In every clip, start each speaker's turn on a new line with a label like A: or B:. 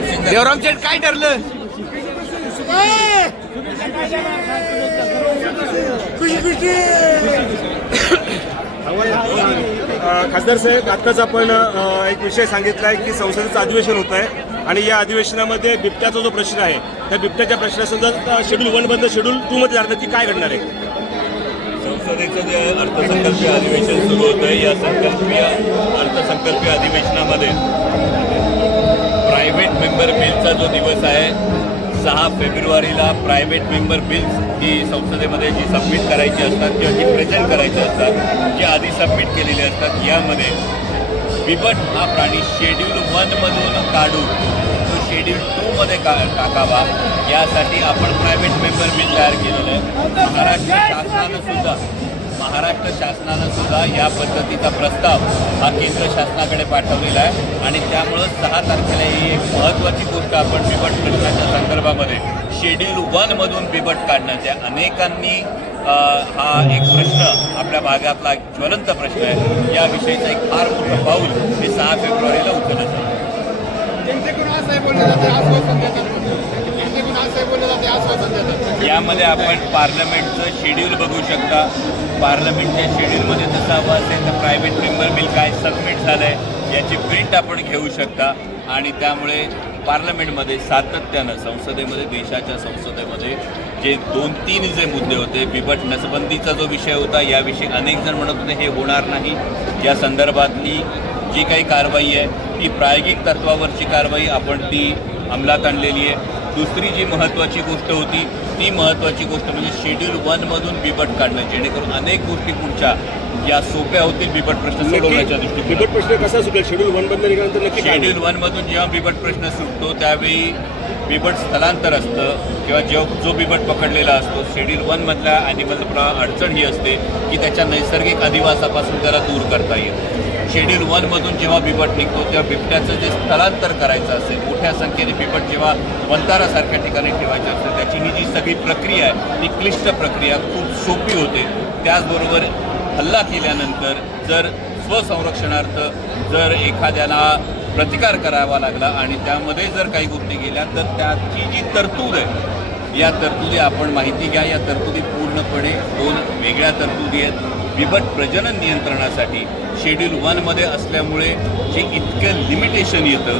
A: देवराम शेठ काय ठरलं?
B: खासदार साहेब आत्ताच आपण एक विषय सांगितला आहे की संसदेचं अधिवेशन होत आहे आणि या अधिवेशनामध्ये बिबट्याचा जो प्रश्न आहे त्या बिबट्याच्या प्रश्नासंदर्भात शेड्यूल वन बंद शेड्यूल टू मध्ये जाणार की काय घडणार आहे?
C: संसदेचं जे अर्थसंकल्पीय अधिवेशन सुरू होतं आहे या संकल्पीय अर्थसंकल्पीय अधिवेशनामध्ये मेंबर बिलचा जो दिवस आहे सहा फेब्रुवारीला प्रायव्हेट मेंबर बिल्स ही संसदेमध्ये जी सबमिट करायची असतात किंवा जी प्रेझेंट करायची असतात जी आधी सबमिट केलेली असतात यामध्ये बिबट हा प्राणी शेड्यूल वनमधून काढून तो शेड्यूल टूमध्ये का टाकावा यासाठी आपण प्रायव्हेट मेंबर बिल तयार केलेलं आहे. महाराष्ट्र शासनानं सुद्धा महाराष्ट्र शासनानं सुद्धा या पद्धतीचा प्रस्ताव हा केंद्र शासनाकडे पाठवलेला आहे. आणि त्यामुळं सहा तारखेला ही एक महत्त्वाची गोष्ट आपण बिबट प्रश्नाच्या संदर्भामध्ये शेड्यूल वनमधून बिबट काढण्याचे अनेकांनी हा एक प्रश्न आपल्या भागातला एक ज्वलंत प्रश्न आहे. याविषयीचं एक फार मोठं पाऊल हे सहा फेब्रुवारीला
D: उचलत आहे
C: यामध्ये आपण पार्लमेंटचं शेड्यूल बघू शकता. पार्लमेंटच्या शेड्यूलमध्ये जसं हवं असेल तर प्रायव्हेट मेंबर बिल काय सबमिट झालं आहे याची प्रिंट आपण घेऊ शकता. आणि त्यामुळे पार्लमेंटमध्ये सातत्यानं संसदेमध्ये देशाच्या संसदेमध्ये जे दोन तीन जे मुद्दे होते बिबट नसबंदीचा जो विषय होता याविषयी अनेक जण म्हणत होते हे होणार नाही. या संदर्भातली जी काही कारवाई आहे ती प्रायोगिक तत्वावरची कारवाई आपण ती अंमलात आणलेली आहे. दुसरी जी महत्त्वाची गोष्ट होती ती महत्त्वाची गोष्ट म्हणजे शेड्यूल वनमधून बिबट काढणं जेणेकरून अनेक गोष्टी पुढच्या या सोप्या होतील बिबट प्रश्न सोडवण्याच्या दृष्टीने
B: बिबट प्रश्न कसा सुटेल? शेड्यूल वन बंद निघाल्यानंतर नक्की
C: शेड्यूल वनमधून जेव्हा बिबट प्रश्न सुटतो त्यावेळी बिबट स्थलांतर असतं किंवा जेव्हा जो बिबट पकडलेला असतो शेड्यूल वनमधल्या ॲनिमलला अडचण ही असते की त्याच्या नैसर्गिक अधिवासापासून त्याला दूर करता येईल. शेड्यूल वनमधून जेव्हा बिबट निघतो तेव्हा बिबट्याचं जे स्थलांतर करायचं असेल मोठ्या संख्येने बिबट जेव्हा वंतारासारख्या ठिकाणी ठेवायचे असते त्याची ही जी सगळी प्रक्रिया आहे ती क्लिष्ट प्रक्रिया खूप सोपी होते. त्याचबरोबर हल्ला केल्यानंतर जर स्वसंरक्षणार्थ जर एखाद्याला प्रतिकार करावा लागला आणि त्यामध्ये जर काही गोष्टी गेल्या तर त्याची जी तरतूद आहे या तरतुदी आपण माहिती घ्या. या तरतुदी पूर्णपणे दोन वेगळ्या तरतुदी आहेत. बिबट प्रजनन नियंत्रणासाठी शेड्यूल वनमध्ये असल्यामुळे जे इतकं लिमिटेशन येतं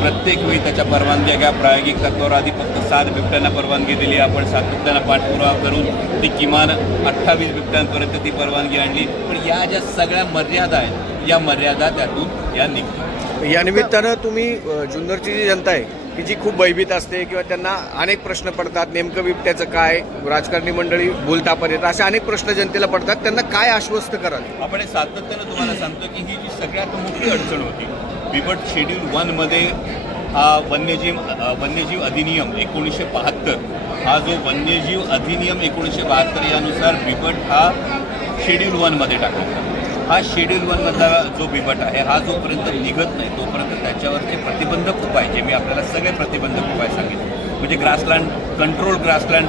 C: प्रत्येक वेळी त्याच्या परवानग्या घ्या प्रायोगिक तत्वावर आधी फक्त सात बिबट्यांना परवानगी दिली आपण सातत्यानं पाठपुरावा करून ती किमान अठ्ठावीस बिबट्यांपर्यंत ती परवानगी आणली. पण या ज्या सगळ्या मर्यादा आहेत या मर्यादा त्यातून या निघतात.
A: या निमित्तानं तुम्ही जुन्नरची जी जनता आहे की जी खूप भयभीत असते किंवा त्यांना अनेक प्रश्न पडतात नेमकं बिबट्याचं काय राजकारणी मंडळी बोलतापर्यंत येतात असे अनेक प्रश्न जनतेला पडतात. त्यांना काय आश्वस्त कराल?
C: आपण हे सातत्यानं तुम्हाला सांगतो की ही जी सगळ्यात मोठी अडचण होती बिबट शेड्यूल वनमध्ये हा वन्यजीव वन्यजीव अधिनियम एकोणीसशे बहात्तर हा जो वन्यजीव अधिनियम एकोणीसशे बहात्तर यानुसार बिबट हा शेड्यूल वनमध्ये टाकला. हा शेड्यूल वनमधला जो बिबट आहे हा जोपर्यंत निघत नाही तोपर्यंत त्याच्यावरचे प्रतिबंधक उपाय जे मी आपल्याला सगळे प्रतिबंधक उपाय सांगितले म्हणजे ग्रासलँड कंट्रोल ग्रासलँड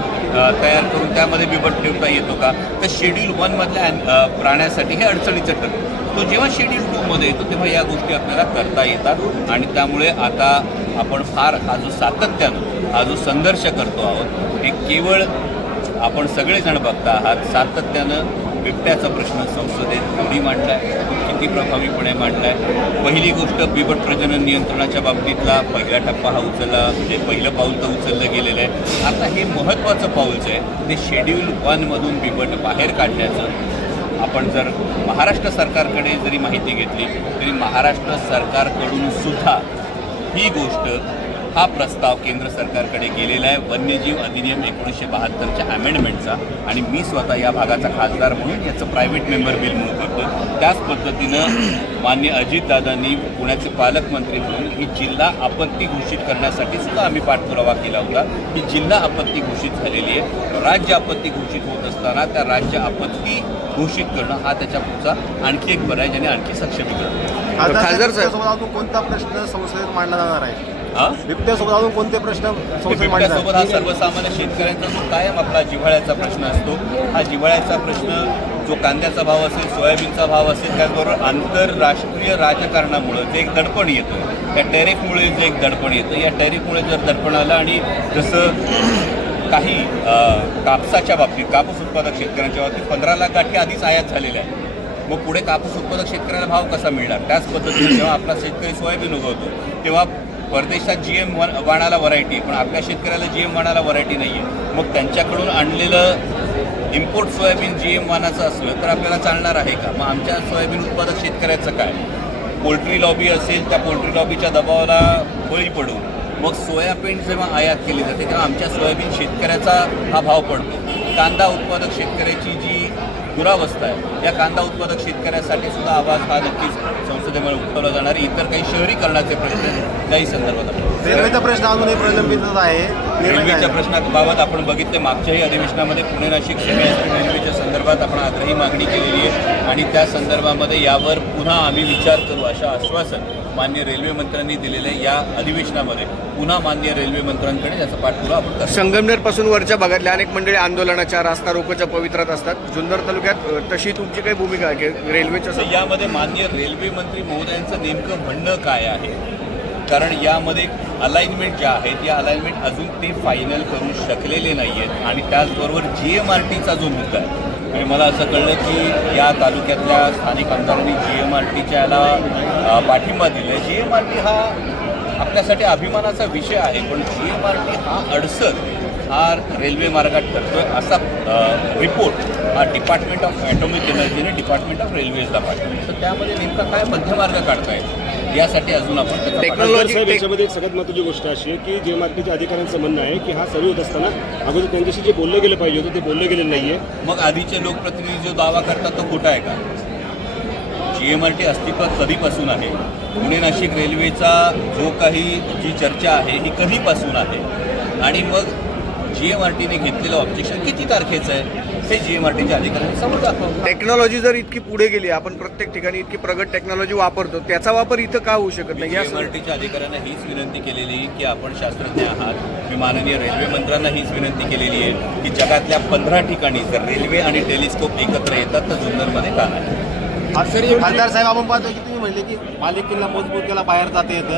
C: तयार करून त्यामध्ये बिबट ठेवता येतो का? तर शेड्यूल वनमधल्या प्राण्यासाठी हे अडचणीचं ठरतं. तो जेव्हा शेड्यूल टूमध्ये येतो तेव्हा या गोष्टी आपल्याला करता येतात आणि त्यामुळे आता आपण फार हा जो सातत्यानं हा जो संघर्ष करतो आहोत हे केवळ आपण सगळेजण बघता आहात सातत्यानं बिबट्याचा प्रश्न संसदेत कोणी मांडला आहे किती प्रभावीपणे मांडला आहे पहिली गोष्ट बिबट प्रजनन नियंत्रणाच्या बाबतीतला पहिला टप्पा हा उचलला म्हणजे पहिलं पाऊल तर उचललं गेलेलं आहे. आता हे महत्त्वाचं पाऊल जे आहे ते शेड्यूल वनमधून बिबट बाहेर काढण्याचं. आपण जर महाराष्ट्र सरकारकडे जरी माहिती घेतली तरी महाराष्ट्र सरकारकडून सुद्धा ही गोष्ट हा प्रस्ताव केंद्र सरकारकडे गेलेला आहे. वन्यजीव अधिनियम एकोणीसशे बहात्तरच्या अमेंडमेंटचा आणि मी स्वतः या भागाचा खासदार म्हणून याचं प्रायव्हेट मेंबर बिल म्हणून करतो त्याच पद्धतीनं मान्य अजितदादांनी पुण्याचे पालकमंत्री म्हणून ही जिल्हा आपत्ती घोषित करण्यासाठी सुद्धा आम्ही पाठपुरावा केला होता. ही जिल्हा आपत्ती घोषित झालेली आहे. राज्य आपत्ती घोषित होत असताना त्या राज्य आपत्ती घोषित करणं हा त्याच्या पुढचा आणखी एक पर्याय ज्याने आणखी सक्षमीकरण
A: खासदार साहेब.
E: कोणता प्रश्न संसदेत मांडला जाणार आहे? बिबट्यासोबत अजून कोणते प्रश्न
C: बिबट्यासोबत हा सर्वसामान्य शेतकऱ्यांचा जो कायम आपला जिव्हाळ्याचा प्रश्न असतो हा जिव्हाळ्याचा प्रश्न जो कांद्याचा भाव असेल सोयाबीनचा भाव असेल त्याचबरोबर आंतरराष्ट्रीय राजकारणामुळं जे एक दडपण येतं त्या टॅरिफमुळे जे एक दडपण येतं या टॅरिफमुळे जर दडपण आलं आणि जसं काही कापसाच्या बाबतीत कापूस उत्पादक शेतकऱ्यांच्या बाबतीत पंधरा लाख गाठी आधीच आयात झालेल्या आहे मग पुढे कापूस उत्पादक शेतकऱ्याला भाव कसा मिळणार? त्याच पद्धतीने जेव्हा आपला शेतकरी सोयाबीन उगवतो तेव्हा परदेशात जी एम वन वाणाला व्हरायटी आहे. पण आपल्या शेतकऱ्याला जी एम वाणाला व्हरायटी नाही आहे मग त्यांच्याकडून आणलेलं इम्पोर्ट सोयाबीन जी एम वानाचं असलं तर आपल्याला चालणार आहे का? मग आमच्या सोयाबीन उत्पादक शेतकऱ्याचं काय? पोल्ट्री लॉबी असेल त्या पोल्ट्री लॉबीच्या दबावाला बळी पडून मग सोयाबीन जेव्हा आयात केली जाते तेव्हा आमच्या सोयाबीन शेतकऱ्याचा हा भाव पडतो कांदा उत्पादक शेतकऱ्याची जी दुरावस्था आहे या कांदा उत्पादक शेतकऱ्यासाठी सुद्धा आवाज हा नक्कीच संसदेमुळे उठवला जाणार आहे. इतर काही शहरीकरणाचे प्रश्न त्याही संदर्भात
E: रेल्वेचा प्रश्न अजूनही प्रलंबितच आहे
C: रेल्वेच्या. प्रश्नाबाबत आपण बघितले मागच्याही अधिवेशनामध्ये पुणे नाशिक सेमी रेल्वेच्या संदर्भात आपण आग्रही मागणी केलेली आहे आणि त्या संदर्भामध्ये यावर पुन्हा आम्ही विचार करू अशा आश्वासन मान्य रेल्वे मंत्र्यांनी दिलेले या अधिवेशनामध्ये पुन्हा मान्य रेल्वे मंत्र्यांकडे याचा पाठपुरावा आपण करतो.
A: संगमनेरपासून वरच्या भागातल्या अनेक मंडळी आंदोलनाच्या रास्ता रोकोच्या पवित्रात असतात. जुन्नर तालुक्यात तशी तुमची काही भूमिका आहे की रेल्वेच्या
C: यामध्ये मान्य रेल्वे मंत्री महोदयांचं नेमकं म्हणणं काय आहे? कारण यामध्ये अलाइनमेंट ज्या आहेत या अलाइनमेंट अजून ते फायनल करू शकलेले नाही आहेत आणि त्याचबरोबर जी एम आर टीचा जो मुद्दा आहे आणि मला असं कळलं की या तालुक्यातल्या स्थानिक आमदारांनी जी एम आर टीच्या याला पाठिंबा दिला आहे जी एम आर टी हा आपल्यासाठी अभिमानाचा विषय आहे पण जी एम आर टी हा अडसर हा रेल्वे मार्गात ठरतोय असा रिपोर्ट हा डिपार्टमेंट ऑफ ॲटॉमिक एनर्जीने डिपार्टमेंट ऑफ रेल्वेजला पाठवला. तर त्यामध्ये नेमका काय मध्यमार्ग काढता येईल यासाठी अजून आपण
A: टेक्नॉलॉजी-
B: याच्यामध्ये एक सगळ्यात महत्त्वाची गोष्ट अशी आहे की जे मार्केटच्या अधिकाऱ्यांचं म्हणणं आहे की हा सर्व होत असताना अगोदर त्यांच्याशी जे बोललं गेलं पाहिजे होतं ते बोललं गेलं नाहीये.
C: मग आधीचे लोकप्रतिनिधी जो दावा करतात तो खोटा आहे का? जी एम आर टी अस्तित्वात कधीपासून आहे? पुणे नाशिक रेल्वेचा जो काही जी चर्चा आहे ही कधीपासून आहे? आणि मग जी एम आर टीने घेतलेलं ऑब्जेक्शन किती तारखेचं आहे ते जी एम आर टीच्या अधिकाऱ्यांनी समोर दाखवलं
A: टेक्नॉलॉजी जर इतकी पुढे गेली आपण प्रत्येक ठिकाणी इतकी प्रगत टेक्नॉलॉजी वापरतो त्याचा वापर इथं का होऊ शकत नाही? या
C: एम आर टीच्या अधिकाऱ्यांना हीच विनंती केलेली की आपण शास्त्रज्ञ आहात मी माननीय रेल्वे मंत्र्यांना हीच विनंती केलेली आहे की जगातल्या पंधरा ठिकाणी जर रेल्वे आणि टेलिस्कोप एकत्र येतात तर जुन्नरमध्ये का नाही?
E: खासदार साहेब आपण पाहतो की तुम्ही म्हणले की मालिकेला मजबूत केला बाहेर जाते येतं.